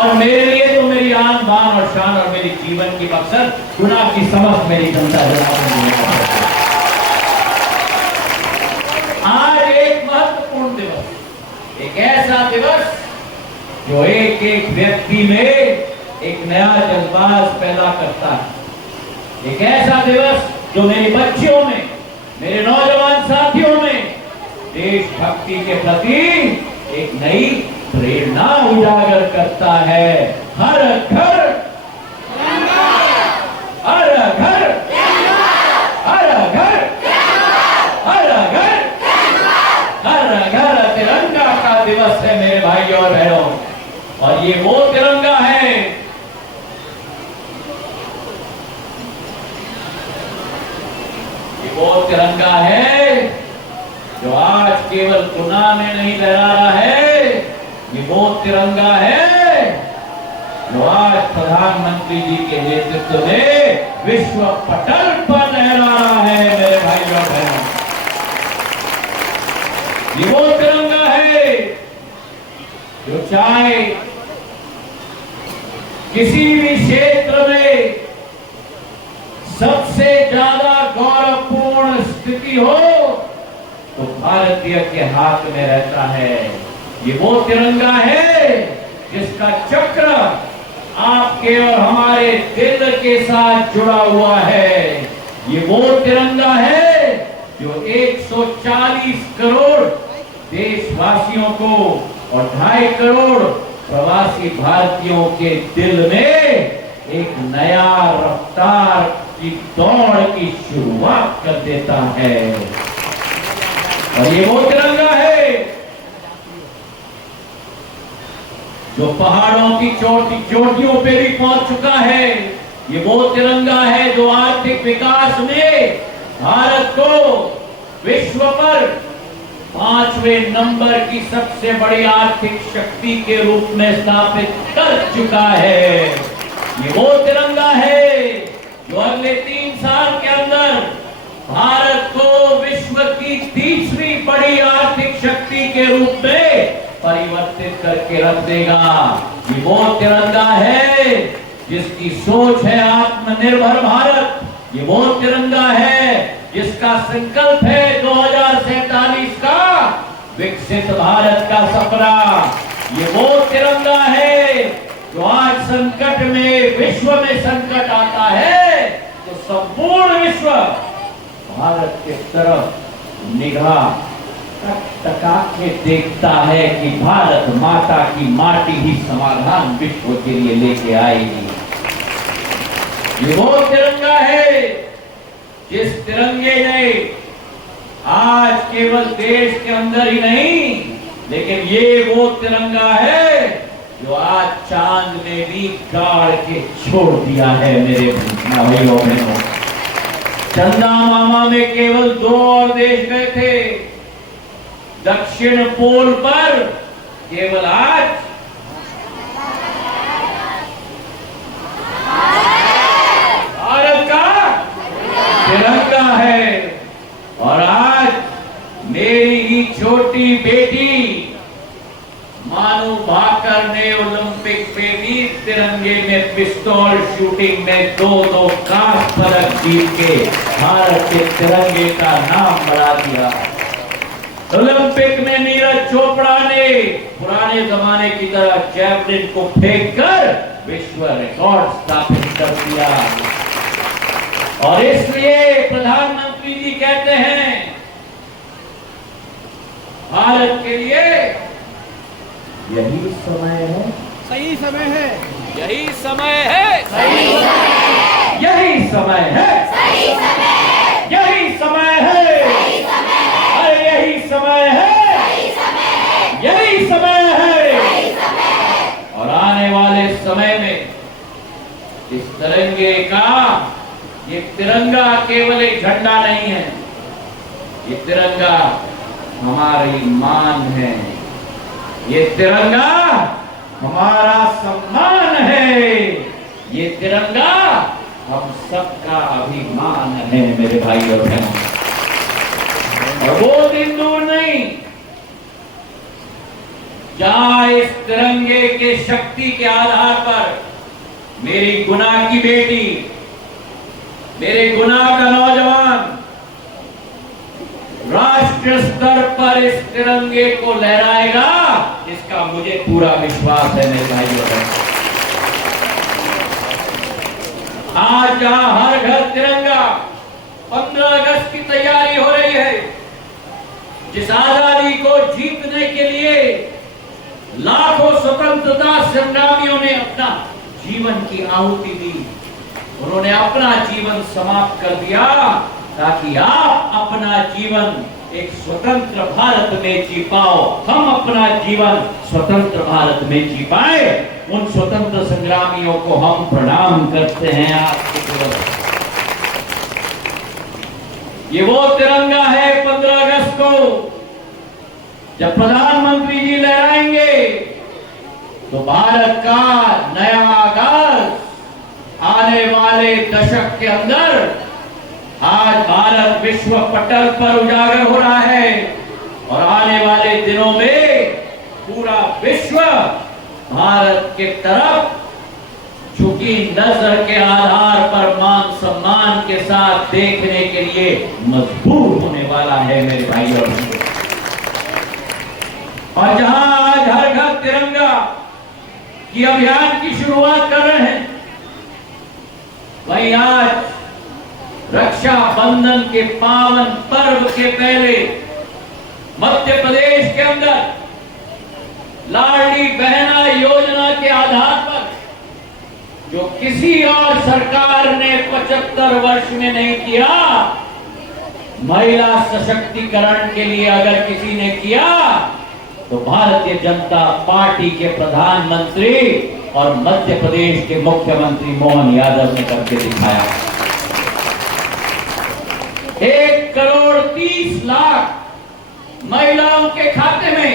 और मेरे लिए तो मेरी आन बान और शान और मेरी जीवन की मकसद गुनाह की समझ मेरी जनता आज एक महत्वपूर्ण दिवस, एक ऐसा दिवस जो एक एक व्यक्ति में एक नया जज्बात पैदा करता है। एक ऐसा दिवस जो मेरी बच्चियों में, मेरे नौजवान साथियों में देशभक्ति के प्रति एक नई प्रेरणा उजागर करता है। हर घर हर घर हर घर हर घर हर घर तिरंगा का दिवस है मेरे भाई और बहनों। और ये वो तिरंगा है वो तिरंगा है जो आज केवल गुनाह में नहीं लहरा रहा है। ये वो तिरंगा है जो आज प्रधानमंत्री जी के नेतृत्व में विश्व पटल पर लहरा रहा है मेरे भाई और बहनों। ये वो तिरंगा है जो चाहे किसी भी क्षेत्र में सबसे ज्यादा गौरवपूर्ण स्थिति हो तो भारतीय के हाथ में रहता है। ये वो तिरंगा है जिसका चक्र आपके और हमारे दिल के साथ जुड़ा हुआ है। ये वो तिरंगा है जो 140 करोड़ देशवासियों को और 2.5 करोड़ प्रवासी भारतीयों के दिल में एक नया रफ्तार की दौड़ की शुरुआत कर देता है। और ये वो तिरंगा है जो पहाड़ों की चोटियों पे भी पहुंच चुका है। ये वो तिरंगा है जो आर्थिक विकास में भारत को विश्व पर 5वें नंबर की सबसे बड़ी आर्थिक शक्ति के रूप में स्थापित कर चुका है। ये वो तिरंगा है जो अगले 3 साल के अंदर भारत को विश्व की 3री बड़ी आर्थिक शक्ति के रूप में परिवर्तित करके रख देगा। ये वो तिरंगा है जिसकी सोच है आत्मनिर्भर भारत। ये वो तिरंगा है जिसका संकल्प है 2047 का विकसित भारत का सपना। ये वो तिरंगा है जो आज संकट में, विश्व में संकट आता है तो संपूर्ण विश्व भारत की तरफ निगाह टका के देखता है कि भारत माता की माटी ही समाधान विश्व के लिए लेके आएगी। ये वो तिरंगा है जिस तिरंगे ने आज केवल देश के अंदर ही नहीं, लेकिन ये वो तिरंगा है जो आज चांद में भी गाड़ के छोड़ दिया है मेरे भाइयों बहनों। चंदा मामा में केवल 2 और देश गए थे। दक्षिण पोल पर केवल आज भारत का तिरंगा है। और आज मेरी ही छोटी बेटी मानू भाकर ने ओलंपिक में भी तिरंगे में पिस्तौल शूटिंग में 2 कांस्य पदक जीत के भारत के तिरंगे का नाम बढ़ा दिया। ओलंपिक में नीरज चोपड़ा ने पुराने जमाने की तरह जैवलिन को फेंककर विश्व रिकॉर्ड स्थापित कर दिया। और इसलिए प्रधानमंत्री जी कहते हैं भारत के लिए यही समय है, सही समय है, यही समय है, सही समय है, यही समय है, सही समय है, यही समय है, सही समय है, अरे यही समय है, सही समय है, यही समय है। सही समय है। और आने वाले समय में इस तिरंगे का, ये तिरंगा केवल एक झंडा नहीं है, ये तिरंगा हमारी मान है, ये तिरंगा हमारा सम्मान है, ये तिरंगा हम सबका अभिमान है मेरे भाई और बहनों। और वो दिन दूर नहीं जहां इस तिरंगे के शक्ति के आधार पर मेरी गुना की बेटी, मेरे गुना का नौजवान राष्ट्रीय स्तर पर इस तिरंगे को लहराएगा, इसका मुझे पूरा विश्वास है मेरे भाइयों बहनों। आज जहां हर घर तिरंगा 15 अगस्त की तैयारी हो रही है, जिस आजादी को जीतने के लिए लाखों स्वतंत्रता संग्रामियों ने अपना जीवन की आहुति दी, उन्होंने अपना जीवन समाप्त कर दिया ताकि आप अपना जीवन एक स्वतंत्र भारत में जी पाओ, हम अपना जीवन स्वतंत्र भारत में जी पाए। उन स्वतंत्र संग्रामियों को हम प्रणाम करते हैं आज के दिवस। ये वो तिरंगा है 15 अगस्त को जब प्रधानमंत्री जी लहराएंगे तो भारत का नया आगाज आने वाले दशक के अंदर आज भारत विश्व पटल पर उजागर हो रहा है और आने वाले दिनों में पूरा विश्व भारत के तरफ झुकी नजर के आधार पर मान सम्मान के साथ देखने के लिए मजबूर होने वाला है मेरे भाई और बहनों। और जहां आज हर घर तिरंगा की अभियान की शुरुआत कर रहे हैं, वहीं आज रक्षा बंधन के पावन पर्व के पहले मध्य प्रदेश के अंदर लाडली बहना योजना के आधार पर, जो किसी और सरकार ने 75 वर्ष में नहीं किया, महिला सशक्तिकरण के लिए अगर किसी ने किया तो भारतीय जनता पार्टी के प्रधानमंत्री और मध्य प्रदेश के मुख्यमंत्री मोहन यादव ने करके दिखाया। 1,30,00,000 महिलाओं के खाते में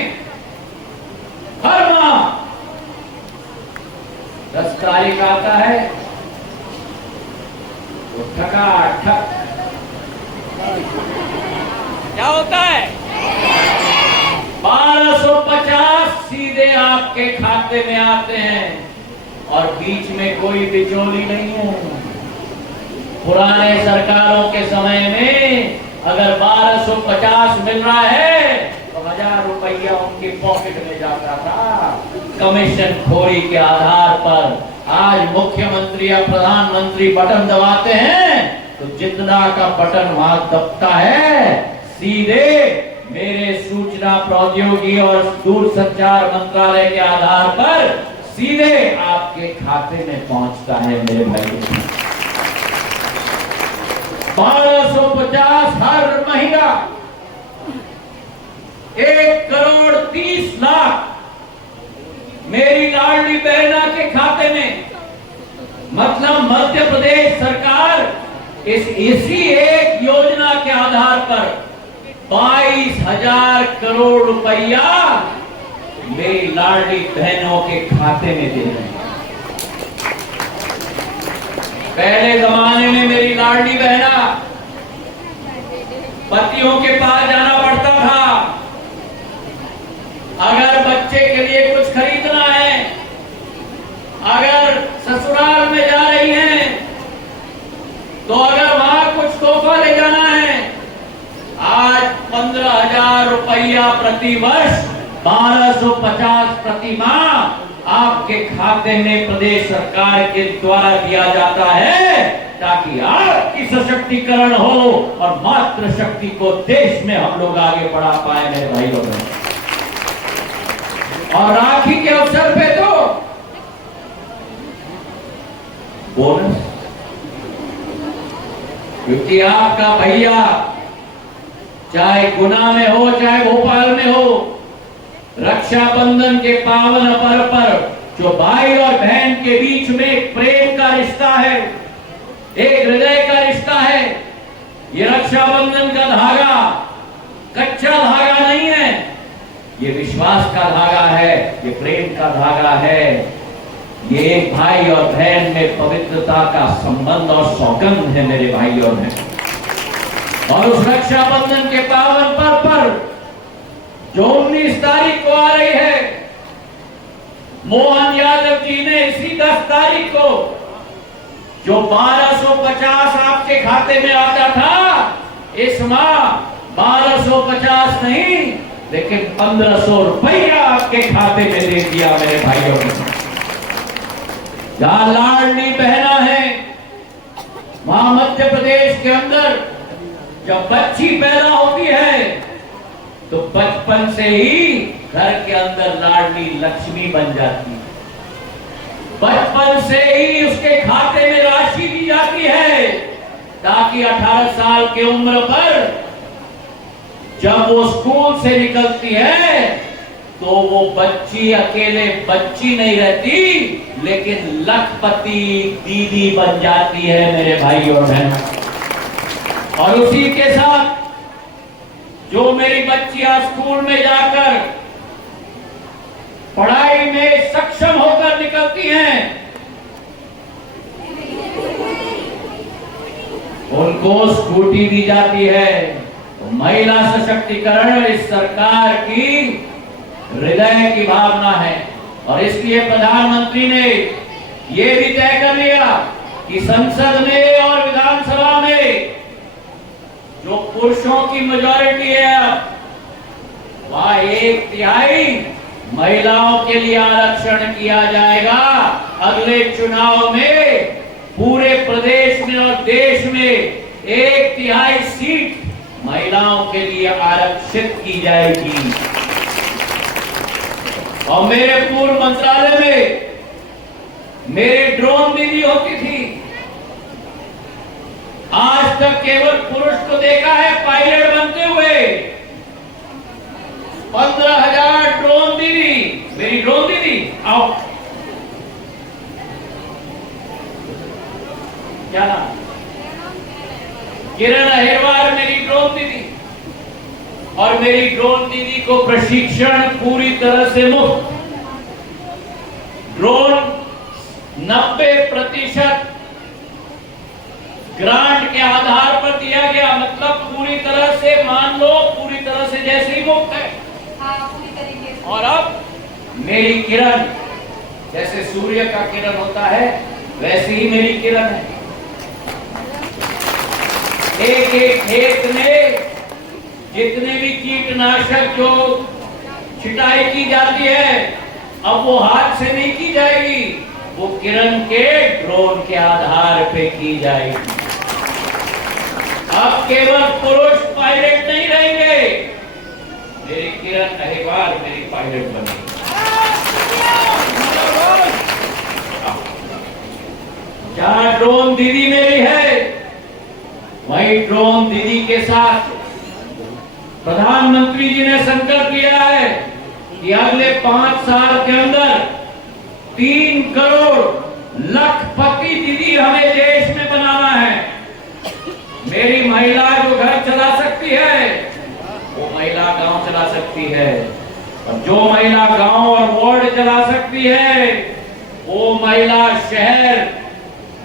हर माह 10 तारीख आता है तो ठक क्या होता है 1250 सीधे आपके खाते में आते हैं और बीच में कोई बिचौली नहीं है। पुराने सरकारों के समय में अगर 1250 मिल रहा है तो 1000 रुपया उनकी पॉकेट में जाता था कमीशन खोरी के आधार पर। आज मुख्यमंत्री या प्रधानमंत्री बटन दबाते हैं तो जितना का बटन वहां दबता है सीधे मेरे सूचना प्रौद्योगिकी और दूरसंचार मंत्रालय के आधार पर सीधे आपके खाते में पहुंचता है मेरे भाई। 1250 हर महीना 1,30,00,000 मेरी लाडली बहना के खाते में। मतलब मध्य प्रदेश सरकार इसी एक योजना के आधार पर 22,000 करोड़ रुपया मेरी लाडली बहनों के खाते में दे रहे हैं। पहले जमाने में मेरी लाडली बहना पतियों के पास जाना पड़ता था, अगर बच्चे के लिए कुछ खरीदना है, अगर ससुराल में जा रही हैं तो अगर वहां कुछ तोहफा ले जाना है, आज 15,000 रुपया प्रति वर्ष 1250 प्रति माह आपके खाते में प्रदेश सरकार के द्वारा दिया जाता है ताकि आपकी सशक्तिकरण हो और मातृ शक्ति को देश में हम लोग आगे बढ़ा पाए मेरे भाई बहनों। और राखी के अवसर पे तो बोनस, क्योंकि आपका भैया चाहे गुना में हो चाहे भोपाल में हो, रक्षाबंधन के पावन पर्व पर जो भाई और बहन के बीच में एक प्रेम का रिश्ता है, एक हृदय का रिश्ता है, ये रक्षाबंधन का धागा कच्चा धागा नहीं है, ये विश्वास का धागा है, ये प्रेम का धागा है, ये एक भाई और बहन में पवित्रता का संबंध और सौगंध है मेरे भाई और बहन। और उस रक्षाबंधन के पावन पर्व पर जो 19 तारीख को आ रही है, मोहन यादव जी ने इसी 10 तारीख को जो 1250 आपके खाते में आता था, इस माह 1250 नहीं लेकिन 1500 रुपया आपके खाते में दे दिया मेरे भाइयों ने। जहां लाडली बहना है, वहां मध्य प्रदेश के अंदर जब बच्ची पैदा होती है तो बचपन से ही घर के अंदर लाडली लक्ष्मी बन जाती है। बचपन से ही उसके खाते में राशि दी जाती है ताकि 18 साल की उम्र पर जब वो स्कूल से निकलती है तो वो बच्ची अकेले बच्ची नहीं रहती लेकिन लखपति दीदी बन जाती है मेरे भाई और बहनों। और उसी के साथ जो मेरी बच्चियां स्कूल में जाकर पढ़ाई में सक्षम होकर निकलती हैं, उनको स्कूटी दी जाती है। तो महिला सशक्तिकरण इस सरकार की हृदय की भावना है और इसलिए प्रधानमंत्री ने यह भी तय कर लिया कि संसद में और विधानसभा में जो पुरुषों की मेजॉरिटी है वह 1/3 महिलाओं के लिए आरक्षण किया जाएगा। अगले चुनाव में पूरे प्रदेश में और देश में 1/3 सीट महिलाओं के लिए आरक्षित की जाएगी। और मेरे पूर्व मंत्रालय में मेरी ड्रोन दीदी होती थी। आज तक केवल पुरुष को देखा है पायलट बनते हुए। 15,000 ड्रोन दीदी, मेरी ड्रोन दीदी आओ, क्या नाम? किरण अहिरवार मेरी ड्रोन दीदी। और मेरी ड्रोन दीदी को प्रशिक्षण पूरी तरह से मुफ्त। ड्रोन 90% ग्रांट के आधार पर दिया गया, मतलब पूरी तरह से मान लो पूरी तरह से जैसे ही मुफ्त है। पूरी तरीके से। और अब मेरी किरण जैसे सूर्य का किरण होता है वैसे ही मेरी किरण है। एक एक खेत में जितने भी कीटनाशक जो छिटाई की जाती है अब वो हाथ से नहीं की जाएगी, वो किरण के ड्रोन के आधार पे की जाएगी। अब केवल पुरुष पायलट नहीं रहेंगे, मेरी किरण अहिरवार मेरी पायलट बनेगी। जहां ड्रोन दीदी मेरी है वही ड्रोन दीदी के साथ प्रधानमंत्री जी ने संकल्प लिया है कि अगले 5 साल के अंदर 3 करोड़ लखपति दीदी हमें देश में बनाना है। मेरी महिला जो घर चला सकती है वो महिला गांव चला सकती है, और जो महिला गांव और वार्ड चला सकती है वो महिला शहर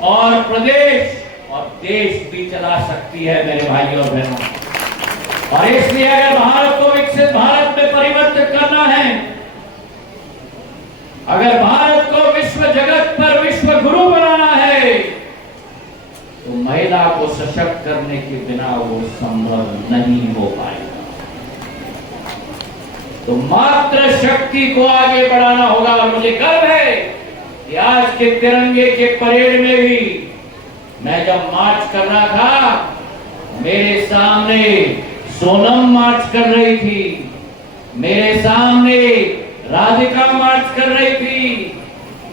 और प्रदेश और देश भी चला सकती है मेरे भाइयों और बहनों। और इसलिए अगर भारत को विकसित भारत में परिवर्तित करना है, अगर भारत को विश्व जगत पर विश्व गुरु बनाना है तो महिला को सशक्त करने के बिना वो संभव नहीं हो पाएगा। तो मात्र शक्ति को आगे बढ़ाना होगा। और मुझे गर्व है कि आज के तिरंगे के परेड में भी मैं जब मार्च कर रहा था, मेरे सामने सोनम मार्च कर रही थी, मेरे सामने राधिका मार्च कर रही थी,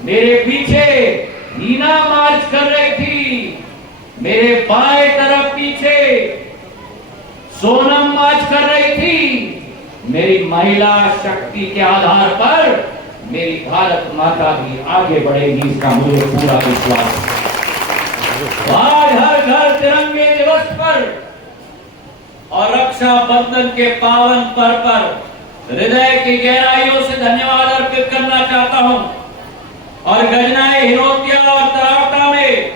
मेरे पीछे हीना मार्च कर रही थी, मेरे बाएं तरफ पीछे सोनम मार्च कर रही थी। मेरी महिला शक्ति के आधार पर मेरी भारत माता भी आगे बढ़ेगी, इसका मुझे पूरा विश्वास है। आज हर घर तिरंगे दिवस पर और रक्षा बंधन के पावन पर्व पर हृदय की गहराइयों से धन्यवाद अर्पित करना चाहता हूं। और गजनाए हिरोतिया और तरावटा में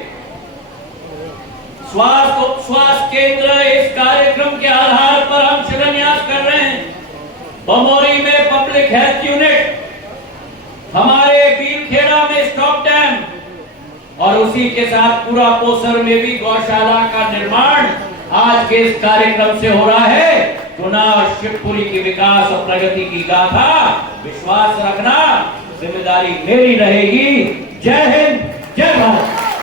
स्वास्थ्य केंद्र इस कार्यक्रम के आधार पर हम शिलान्यास कर रहे हैं। बमोरी में पब्लिक हेल्थ यूनिट हमारे और उसी के साथ पूरा पोसर में भी गौशाला का निर्माण आज के इस कार्यक्रम से हो रहा है। चुनाव शिवपुरी की विकास और प्रगति की गाथा, विश्वास रखना, जिम्मेदारी मेरी रहेगी। जय हिंद, जय भारत।